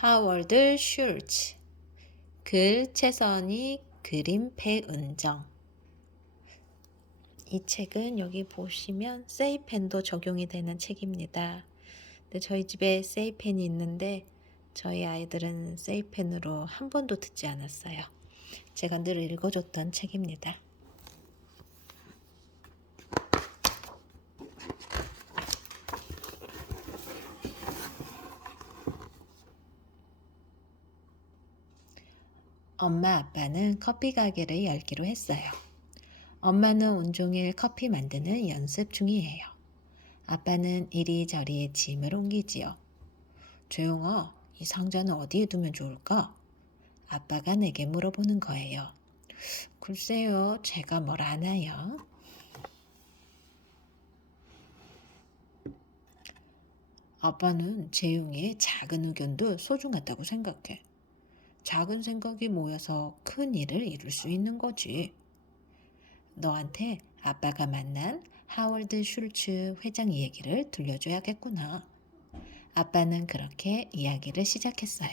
하월드 슐츠 글 최선희 그림 배은정 이 책은 여기 보시면 세이펜도 적용이 되는 책입니다. 근데 저희 집에 세이펜이 있는데 저희 아이들은 세이펜으로 한 번도 듣지 않았어요. 제가 늘 읽어줬던 책입니다. 엄마 아빠는 커피 가게를 열기로 했어요. 엄마는 온종일 커피 만드는 연습 중이에요. 아빠는 이리저리 짐을 옮기지요. 조용아, 이 상자는 어디에 두면 좋을까? 아빠가 내게 물어보는 거예요. 글쎄요, 제가 뭘 아나요? 아빠는 재용이의 작은 의견도 소중하다고 생각해. 작은 생각이 모여서 큰 일을 이룰 수 있는 거지. 너한테 아빠가 만난 하월드 슐츠 회장 얘기를 들려줘야겠구나. 아빠는 그렇게 이야기를 시작했어요.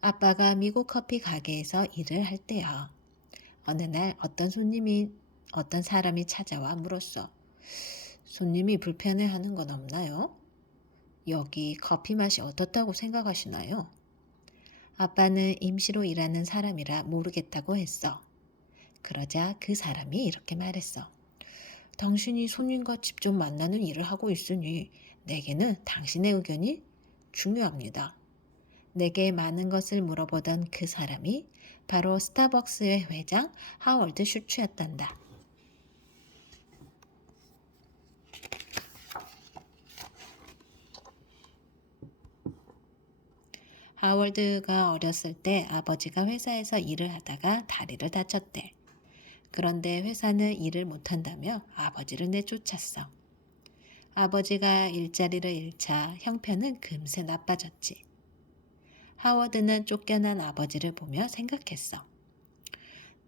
아빠가 미국 커피 가게에서 일을 할 때야. 어느 날 어떤 손님이 어떤 사람이 찾아와 물었어. 손님이 불편해하는 건 없나요? 여기 커피 맛이 어떻다고 생각하시나요? 아빠는 임시로 일하는 사람이라 모르겠다고 했어. 그러자 그 사람이 이렇게 말했어. 당신이 손님과 직접 만나는 일을 하고 있으니 내게는 당신의 의견이 중요합니다. 내게 많은 것을 물어보던 그 사람이 바로 스타벅스의 회장 하월드 슈츠였단다. 하월드가 어렸을 때 아버지가 회사에서 일을 하다가 다리를 다쳤대. 그런데 회사는 일을 못한다며 아버지를 내쫓았어. 아버지가 일자리를 잃자 형편은 금세 나빠졌지. 하워드는 쫓겨난 아버지를 보며 생각했어.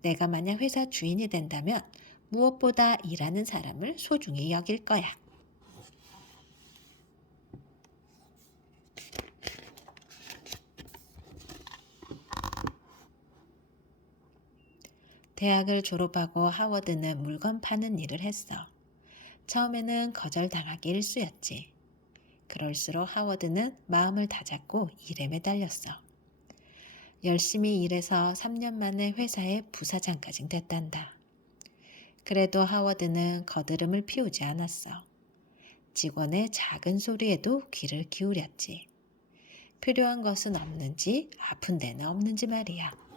내가 만약 회사 주인이 된다면 무엇보다 일하는 사람을 소중히 여길 거야. 대학을 졸업하고 하워드는 물건 파는 일을 했어. 처음에는 거절당하기 일쑤였지. 그럴수록 하워드는 마음을 다잡고 일에 매달렸어. 열심히 일해서 3년 만에 회사의 부사장까지 됐단다. 그래도 하워드는 거드름을 피우지 않았어. 직원의 작은 소리에도 귀를 기울였지. 필요한 것은 없는지 아픈 데는 없는지 말이야.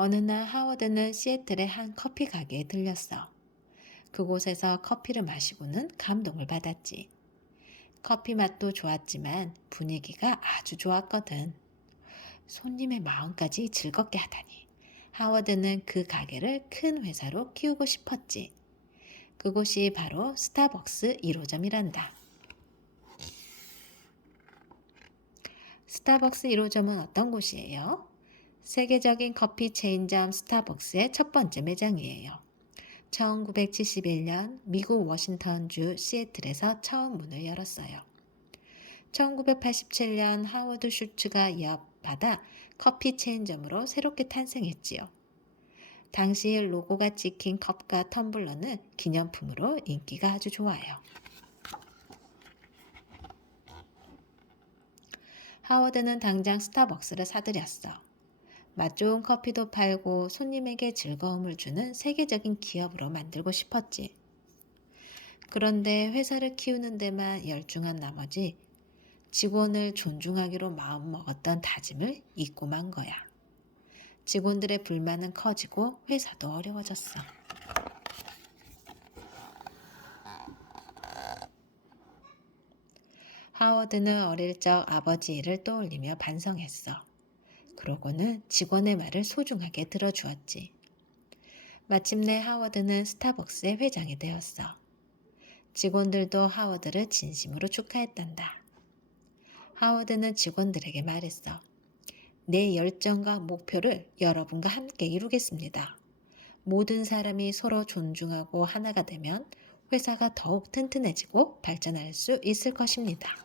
어느 날 하워드는 시애틀의 한 커피 가게에 들렸어. 그곳에서 커피를 마시고는 감동을 받았지. 커피 맛도 좋았지만 분위기가 아주 좋았거든. 손님의 마음까지 즐겁게 하다니. 하워드는 그 가게를 큰 회사로 키우고 싶었지. 그곳이 바로 스타벅스 1호점이란다. 스타벅스 1호점은 어떤 곳이에요? 세계적인 커피 체인점 스타벅스의 첫 번째 매장이에요. 1971년 미국 워싱턴주 시애틀에서 처음 문을 열었어요. 1987년 하워드 슈츠가 이어받아 커피 체인점으로 새롭게 탄생했지요. 당시 로고가 찍힌 컵과 텀블러는 기념품으로 인기가 아주 좋아요. 하워드는 당장 스타벅스를 사들였어. 맛 좋은 커피도 팔고 손님에게 즐거움을 주는 세계적인 기업으로 만들고 싶었지. 그런데 회사를 키우는 데만 열중한 나머지 직원을 존중하기로 마음먹었던 다짐을 잊고 만 거야. 직원들의 불만은 커지고 회사도 어려워졌어. 하워드는 어릴 적 아버지 일을 떠올리며 반성했어. 그러고는 직원의 말을 소중하게 들어주었지. 마침내 하워드는 스타벅스의 회장이 되었어. 직원들도 하워드를 진심으로 축하했단다. 하워드는 직원들에게 말했어. 내 열정과 목표를 여러분과 함께 이루겠습니다. 모든 사람이 서로 존중하고 하나가 되면 회사가 더욱 튼튼해지고 발전할 수 있을 것입니다.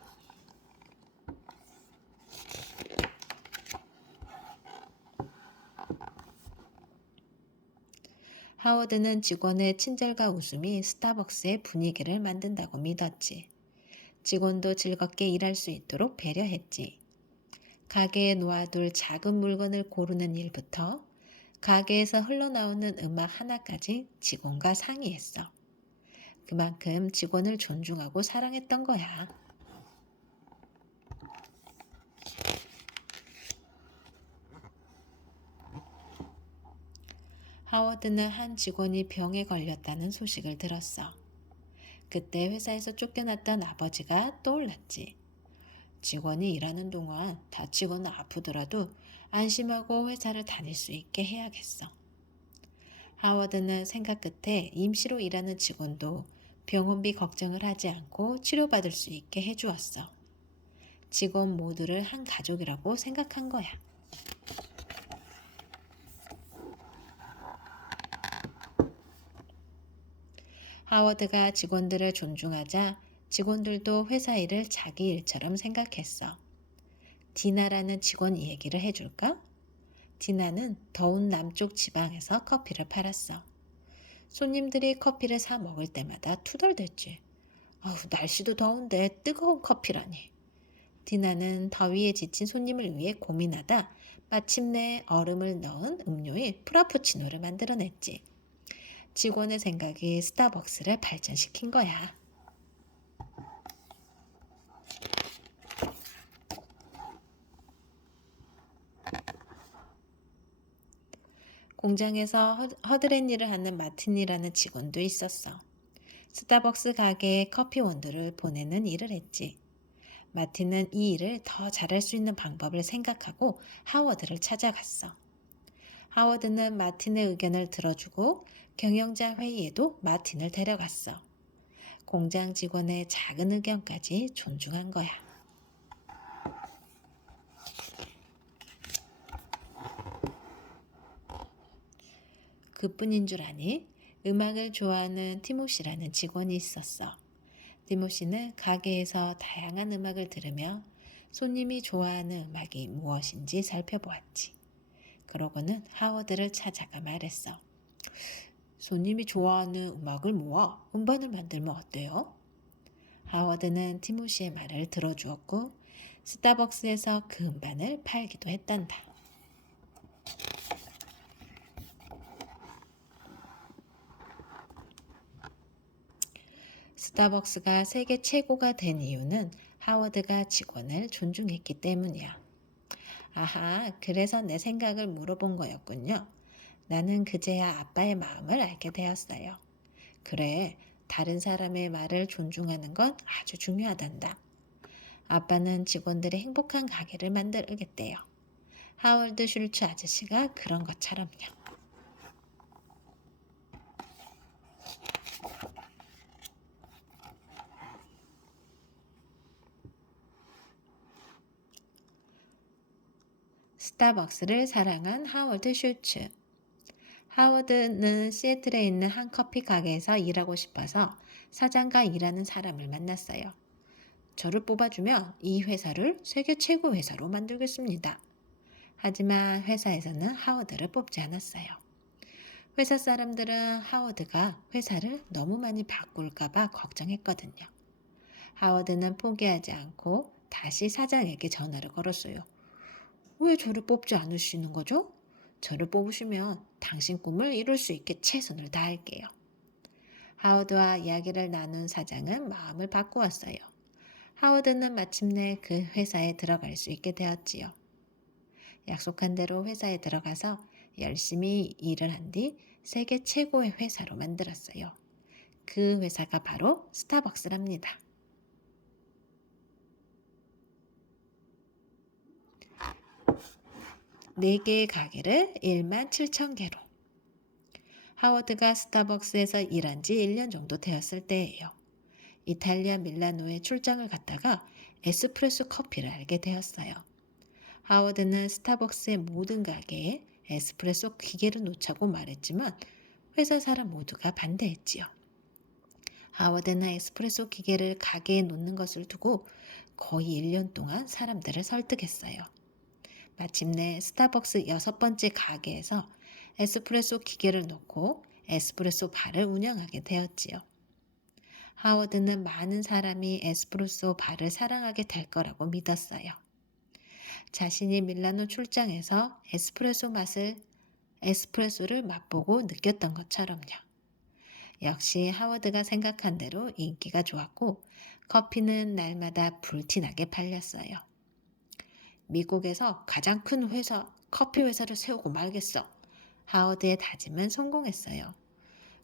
하워드는 직원의 친절과 웃음이 스타벅스의 분위기를 만든다고 믿었지. 직원도 즐겁게 일할 수 있도록 배려했지. 가게에 놓아둘 작은 물건을 고르는 일부터 가게에서 흘러나오는 음악 하나까지 직원과 상의했어. 그만큼 직원을 존중하고 사랑했던 거야. 하워드는 한 직원이 병에 걸렸다는 소식을 들었어. 그때 회사에서 쫓겨났던 아버지가 떠올랐지. 직원이 일하는 동안 다치거나 아프더라도 안심하고 회사를 다닐 수 있게 해야겠어. 하워드는 생각 끝에 임시로 일하는 직원도 병원비 걱정을 하지 않고 치료받을 수 있게 해주었어. 직원 모두를 한 가족이라고 생각한 거야. 하워드가 직원들을 존중하자 직원들도 회사 일을 자기 일처럼 생각했어. 디나라는 직원 얘기를 해줄까? 디나는 더운 남쪽 지방에서 커피를 팔았어. 손님들이 커피를 사 먹을 때마다 투덜댔지. 아우, 날씨도 더운데 뜨거운 커피라니. 디나는 더위에 지친 손님을 위해 고민하다 마침내 얼음을 넣은 음료인 프라푸치노를 만들어냈지. 직원의 생각이 스타벅스를 발전시킨 거야. 공장에서 허- 허드렛 일을 하는 마틴이라는 직원도 있었어. 스타벅스 가게에 커피 원두를 보내는 일을 했지. 마틴은 이 일을 더 잘할 수 있는 방법을 생각하고 하워드를 찾아갔어. 하워드는 마틴의 의견을 들어주고 경영자 회의에도 마틴을 데려갔어. 공장 직원의 작은 의견까지 존중한 거야. 그뿐인 줄 아니? 음악을 좋아하는 티모시라는 직원이 있었어. 티모시는 가게에서 다양한 음악을 들으며 손님이 좋아하는 음악이 무엇인지 살펴보았지. 그러고는 하워드를 찾아가 말했어. 손님이 좋아하는 음악을 모아 음반을 만들면 어때요? 하워드는 티모시의 말을 들어주었고 스타벅스에서 그 음반을 팔기도 했단다. 스타벅스가 세계 최고가 된 이유는 하워드가 직원을 존중했기 때문이야. 아하, 그래서 내 생각을 물어본 거였군요. 나는 그제야 아빠의 마음을 알게 되었어요. 그래, 다른 사람의 말을 존중하는 건 아주 중요하단다. 아빠는 직원들의 행복한 가게를 만들겠대요. 하월드 슐츠 아저씨가 그런 것처럼요. 스타벅스를 사랑한 하워드 슐츠. 하워드는 시애틀에 있는 한 커피 가게에서 일하고 싶어서 사장과 일하는 사람을 만났어요. 저를 뽑아주면 이 회사를 세계 최고 회사로 만들겠습니다. 하지만 회사에서는 하워드를 뽑지 않았어요. 회사 사람들은 하워드가 회사를 너무 많이 바꿀까봐 걱정했거든요. 하워드는 포기하지 않고 다시 사장에게 전화를 걸었어요. 왜 저를 뽑지 않으시는 거죠? 저를 뽑으시면 당신 꿈을 이룰 수 있게 최선을 다할게요. 하워드와 이야기를 나눈 사장은 마음을 바꾸었어요. 하워드는 마침내 그 회사에 들어갈 수 있게 되었지요. 약속한 대로 회사에 들어가서 열심히 일을 한 뒤 세계 최고의 회사로 만들었어요. 그 회사가 바로 스타벅스랍니다. 네 개의 가게를 1만 7천 개로. 하워드가 스타벅스에서 일한 지 1년 정도 되었을 때예요. 이탈리아 밀라노에 출장을 갔다가 에스프레소 커피를 알게 되었어요. 하워드는 스타벅스의 모든 가게에 에스프레소 기계를 놓자고 말했지만 회사 사람 모두가 반대했지요. 하워드는 에스프레소 기계를 가게에 놓는 것을 두고 거의 1년 동안 사람들을 설득했어요. 마침내 스타벅스 여섯 번째 가게에서 에스프레소 기계를 놓고 에스프레소 바를 운영하게 되었지요. 하워드는 많은 사람이 에스프레소 바를 사랑하게 될 거라고 믿었어요. 자신이 밀라노 출장에서 에스프레소 맛을 에스프레소를 맛보고 느꼈던 것처럼요. 역시 하워드가 생각한 대로 인기가 좋았고 커피는 날마다 불티나게 팔렸어요. 미국에서 가장 큰 회사, 커피 회사를 세우고 말겠어. 하워드의 다짐은 성공했어요.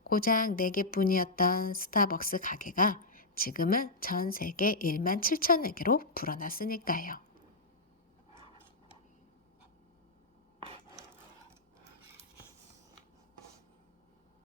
고작 4개 뿐이었던 스타벅스 가게가 지금은 전 세계 1만 7천여 개로 불어났으니까요.